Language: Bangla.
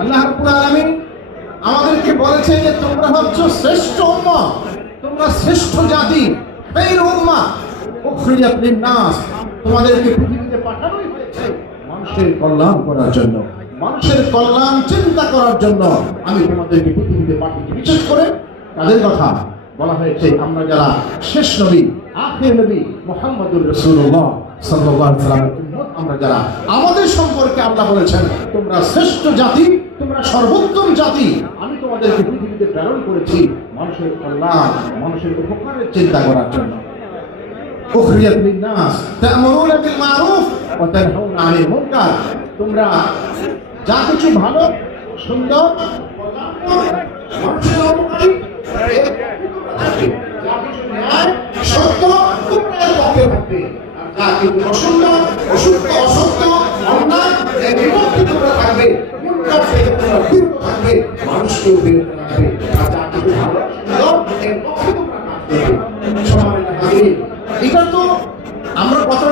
আল্লাহ রাব্বুল আলামিন আমাদেরকে বলেছে যে তোমরা হচ্ছে শ্রেষ্ঠ উম্মাহ, তোমরা শ্রেষ্ঠ জাতি, খায়রুল উম্মাহ উখরিজাত লিন-নাস। তোমাদেরকে পৃথিবীতে পাঠানোই হয়েছে মানুষের কল্যাণ করার জন্য, মানুষের কল্যাণ চিন্তা করার জন্য আমি তোমাদেরকে পৃথিবীতে পাঠিয়েছি। বিশেষ করে তাদের কথা বলা হয়েছে, আমরা যারা শেষ নবী, আখির নবী মুহাম্মদুর রাসূলুল্লাহ সাল্লাল্লাহু আলাইহি ওয়াসাল্লামের উম্মত, আমরা যারা, আমাদের সম্পর্কে আল্লাহ বলেছেন তোমরা শ্রেষ্ঠ জাতি, তোমরা সর্বোত্তম জাতি। আমি তোমাদেরকে পৃথিবীতে প্রেরণ করেছি মানুষের কল্যাণ, মানুষের উপকারের চিন্তা করার জন্য। উখরিজাত লিন-নাস তা'মুরুনা বিল মা'রুফ ওয়া তানহাউনা আনিল মুনকার। তোমরা যা কিছু ভালো, সুন্দর, মানুষের উপকারী, যা কিছু ন্যায়, সত্য, তোমরা এর পক্ষে থাকবে। আর যা কিছু অসুন্দর, অসত্য, অন্যায়, এর বিপক্ষে তোমরা থাকবে। মুনকার থেকে তোমরা বিরত থাকবে, মানুষকেও বিরত রাখবে। আর যা কিছু ভালো, সুন্দর, এর পক্ষে তোমরা কাজ করবে। সম্মানিত হাজিরিন, এটা তো আমরা কথা